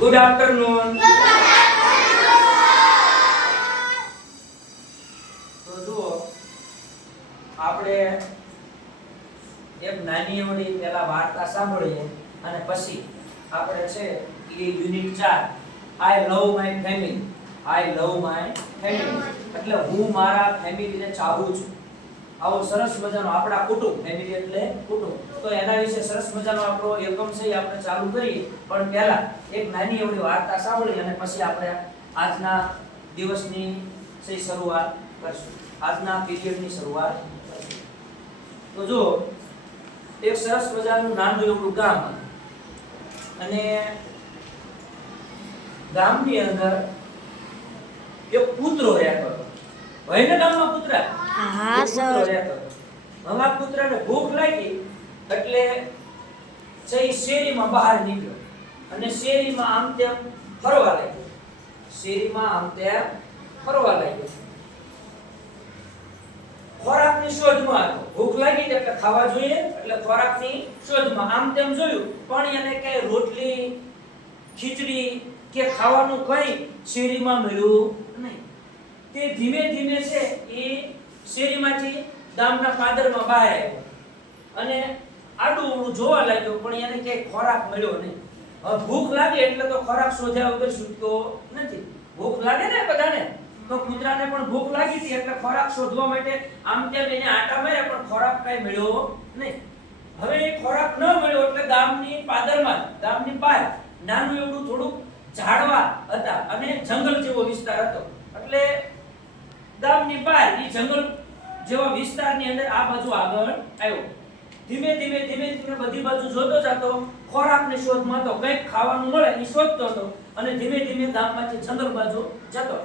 Good afternoon. તો જુઓ આપણે એક નાની એવડી પહેલા વાર્તા સાંભળીએ અને પછી આપણે છે એ unit 4 I love my family. I love my family એટલે હું મારા ફેમિલીને ચાહું છું. આવો સરસ મજાનો આપણા કુટુંબ, ફેમિલી એટલે કુટુંબ, તો એના વિશે સરસ મજાનો આપણો એકમ છે આપણે ચાલુ કરીએ. પણ પહેલા એક નાની એવડી વાર્તા સાંભળી અને પછી આપણે આજના દિવસની શરૂઆત કરશું, આજના પીરિયડની શરૂઆત કરશું. તો જો એક સરસ મજાનું નાનું એવું ગામ અને ગામની અંદર એક કૂતરો રહેતો હતો. હોય ને ગામમાં કૂતરા? હા સર. હવે કૂતરાને ભૂખ લાગી એટલે શેરીમાં બહાર નીકળ્યો અને શેરીમાં આમ તેમ ફરવા લાગ્યો. શેરીમાં આમ તેમ ફરવા લાગ્યો. ખોરાકની શોધમાં હતો. ભૂખ લાગી એટલે ખાવા જોઈએ એટલે ખોરાકની શોધમાં આમ તેમ જોયું પણ એને કઈ રોટલી, ખીચડી કે ખાવાનું કઈ શેરીમાં મળ્યું નહીં. તે ધીમે ધીમે છે એ શેરીમાંથી ગામના પાદરમાં બહાર આવ્યો અને આડું ઊંડું જોવા લાગ્યો પણ એને ક્યાંય ખોરાક મળ્યો નહીં. હવે ભૂખ લાગે એટલે તો ખોરાક શોધ્યા વગર છૂટતો નથી. ભૂખ લાગે ને બધાને, તો કૂતરાને પણ ભૂખ લાગી હતી એટલે ખોરાક શોધવા માટે આમ તેમ એને આટા માર્યા પણ ખોરાક કઈ મળ્યો નહીં. હવે એ ખોરાક ન મળ્યો એટલે ગામની પાદરમાં, ગામની બહાર નાનું એવડું થોડુંક ઝાડવા હતા અને જંગલ જેવો વિસ્તાર હતો. એટલે ગામની બહાર એ જંગલ જેવા વિસ્તારની અંદર આ બાજુ આગળ આવ્યો. ધીમે ધીમે બધી બાજુ જોતો જતો, ખોરાકની શોધમાં તો કંઈક ખાવાનું મળે એ શોધતો હતો અને ધીમે ધીમે ગામમાંથી જંગલ બાજુ જતો.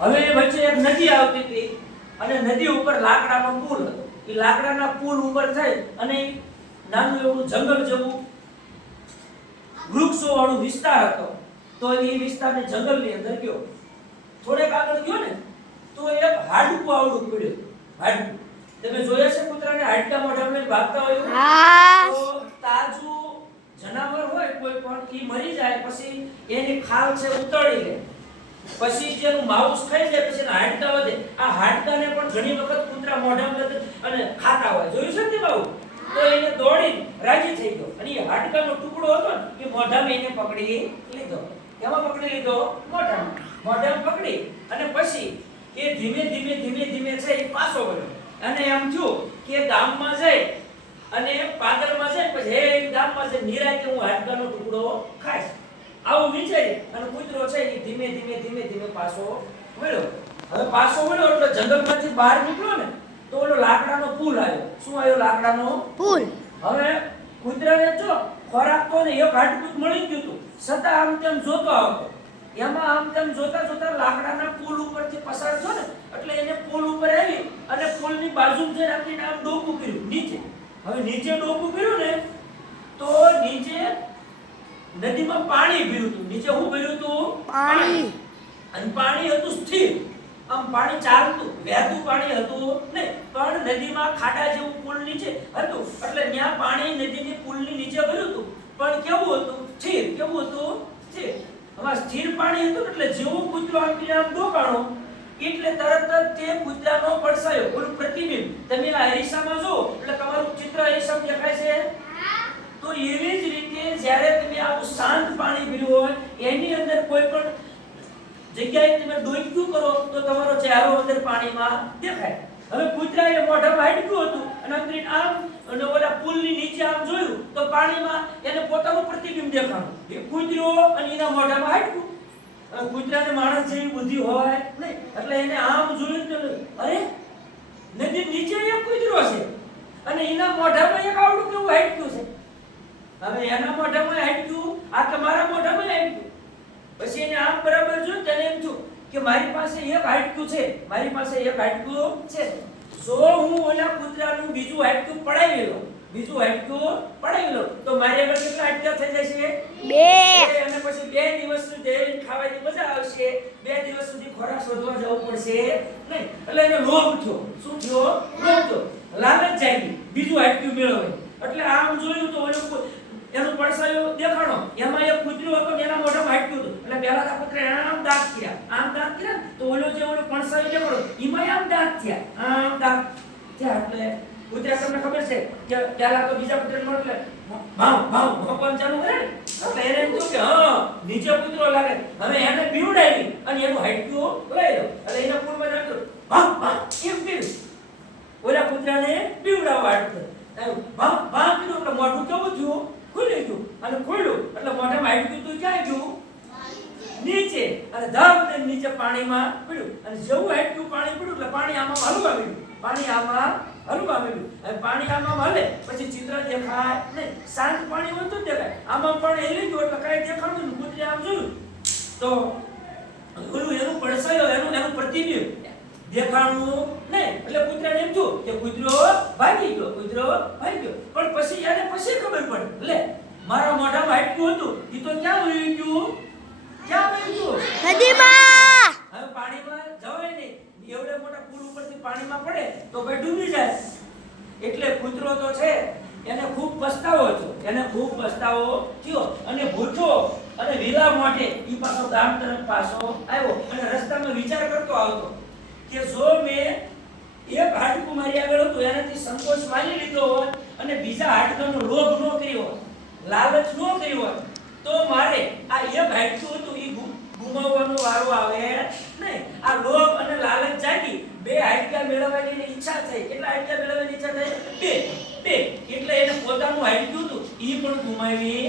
હવે વચ્ચે એક નદી આવતી હતી અને નદી ઉપર લાકડાનો પુલ હતો. એ લાકડાના પુલ ઉપર થઈ અને નાનું એવું જંગલ જેવું વૃક્ષો વાળું વિસ્તાર હતો. તો એ વિસ્તારને જંગલની અંદર ગયો. થોડેક આગળ ગયો ને તો એક હાડકું આવડું પડ્યું. હાડકું તમે જોયા છે કૂતરાને હાડકા મોઢામાં ભાગતા હોય? તો તાજું જનાવર હોય કોઈ પણ ઈ મરી જાય પછી એની ખાલ છે ઉતળી લે, પછી જેનું માઉસ ખાઈ જાય પછી એના હાડકા વધે. આ હાડકાને પણ ઘણી વખત કૂતરા મોઢામાં લે અને ખાતા હોય. જોયું છે ને બાબુ? તો એને દોડી રાજી થઈ ગયો અને એ હાડકાનો ટુકડો હતો ને એ મોઢામાં એને પકડી લીધો. કેમાં પકડી લીધો? મોઢામાં. મોઢામાં પકડી અને પછી એ ધીમે ધીમે છે એ પાછો વળ્યો અને એમ થયું કે ગામમાં જઈ અને પાદરમાં જઈ પછી હે ગામમાં જઈ નિરાંતે હું હાડકાનો ટુકડો ખાઈશ, આવું વિચારી અને કૂતરો છે એ ધીમે ધીમે પાછો વળ્યો. હવે પાછો વળ્યો એટલે જંગલમાંથી બહાર નીકળ્યો ને તો ઓલો લાકડાનો પુલ આવ્યો. શું આવ્યો? લાકડાનો પુલ. હવે કૂતરાને જો ખોરાક તો ને એક હાડકું મળી ગયું હતું છતાં આમ તેમ જોતો આવતો. એમાં આમ તેમ જોતા લાકડાના પુલ ઉપરથી પસાર થયો ને એટલે એને પુલ ઉપર આવી અને પુલની બાજુમાં જઈને આપીને આમ ડોકું કર્યું નીચે. હવે નીચે ડોકું કર્યું ને તો નીચે નદીમાં પાણી ભર્યું હતું. નીચે શું ભર્યું હતું? પાણી. અને પાણી હતું સ્થિર, આમ પાણી ચાલતું, વહેતું પાણી હતું નહીં પણ નદીમાં ખાડા જેવું પુલ નીચે હતું એટલે ત્યાં પાણી નદીની પુલની નીચે ભર્યું હતું પણ કેવું હતું? સ્થિર. કેવું હતું? સ્થિર. હવે સ્થિર પાણી હતું એટલે જેવું કૂતરો આમ ડોકાણો એટલે તરત જ તે કૂતરાનો પડછાયો, ઓલું પ્રતિબિંબ તમે આ અરીસામાં જો એટલે તમારું ચિત્ર અરીસામાં દેખાય છે. તો એવી જ રીતે જ્યારે તમે આવું શાંત પાણી પીવું હોય એની અંદર કોઈ પણ જગ્યાએ તમે ડોક્યું કરો તો તમારો ચહેરો અંદર પાણીમાં દેખાય. હવે કૂતરાએ મોઢામાં હાડકું હતું અને અંદરી આમ અને ઓલા પુલની નીચે આમ જોયું તો પાણીમાં એને પોતાનું પ્રતિબિંબ દેખાણું. એ કૂતરો અને એના મોઢામાં હાડકું. કૂતરાને માણસ જેવી બુદ્ધિ હોય નહીં એટલે એને આમ જોયું તો અરે નદી નીચે એક કૂતરો છે અને એના મોઢામાં એક આવડું કેવું હાડકું છે. હવે એના મોઢામાં હાડકું આ કે મારા મોઢામાં હાડકું. પછી એને આમ બરાબર જોયું તેને એમ થયું કે મારી પાસે એક હાડકું છે, મારી પાસે એક હાડકું છે. જો હું ઓલા કૂતરાનું બીજું હાડકું પડાવી લઉં તો મારી આગળ કેટલા હાડકા થઈ જશે? 2. અને પછી 2 દિવસ સુધી ખાવાની મજા આવશે, 2 દિવસ સુધી ખોરાક શોધવા જવું પડશે નહીં. એટલે એને લોભ થયો. શું થયો? લોભ થયો, લાલચ જાગી બીજું હાડકું મેળવે. એટલે આમ જોયું તો ઓલું એનો પડછાયો દેખાણો, એમાં એક કૂતરો ત્યાં એટલે કૂતરા તમને ખબર છે કે પહેલા તો બીજા કૂતરાને મળે એટલે ભાવ ભાવ ભોંકવાનું ચાલુ કરે ને એટલે એને એમ થયું કે હા નીચે કૂતરો લાગે હવે એને બીવડાવી અને એનું હાડકું લઈ લો એટલે એના પૂરમાં નાખ્યું ભાવ ભાવ એમ કર્યું ઓલા કૂતરાને બીવડાવવા હાડકું ભાવ ભાવ કર્યું એટલે મોઢું કેવું થયું ખુલી ગયું અને ખુલ્યું એટલે મોઢામાં હાડકું તું ક્યાં ગયું નીચે અને ધામ દે નીચે પાણીમાં પડ્યું અને જેવું હાડકું પાણી પડ્યું એટલે પાણી આમાં હલવા મળ્યું પાણી આમાં હલવા મળ્યું અને પાણી આમાં હલે પછી ચિત્ર દેખાય નહીં શાંત પાણી હોતું દેખાય આમાં પાણી હેલી ગયું એટલે કાંઈ દેખાડું ને કૂતરે આમ જોયું તો ઓલું એનું પડછાયો એનું પ્રતિબિંબ દેખાણું નહીં એટલે કૂતરાને એમ થયું કે કૂતરો ભાગી ગયો પણ પછી એને પછી ખબર પડી લે મારા મોઢામાં હાડકું હતું ઈ તો ક્યાં વહી ગયું નદીમાં હવે પાણીમાં જવાય નહીં એવડે મોટા પુલ ઉપરથી પાણીમાં પડે તો ભાઈ ડૂબી જાય એટલે કૂતરો તો છે એને ખૂબ પસ્તાવો થયો અને ભૂખ્યો અને વિલા મોઢે ઈ પાછો ગામ તરફ પાછો આવ્યો અને રસ્તામાં વિચાર કરતો આવતો કે જો મેં એક હાડકું મારી આગળ હતું એનાથી સંકોચ માની લીધો હોત અને બીજા હાડકાનો લોભ ન કર્યો હોત લાલચ ન કર્યો હોત તો મારે આ એક હાડકું હતું ઈ ગુમાવવાનો વારો આવે નહીં આ લોભ અને લાલચ જાગી બે હાડકા મેળવવાની ઈચ્છા થઈ કેટલા હાડકા મેળવવાની ઈચ્છા થઈ બે એટલે એને પોતાનું હાડકું હતું ઈ પણ ગુમાવી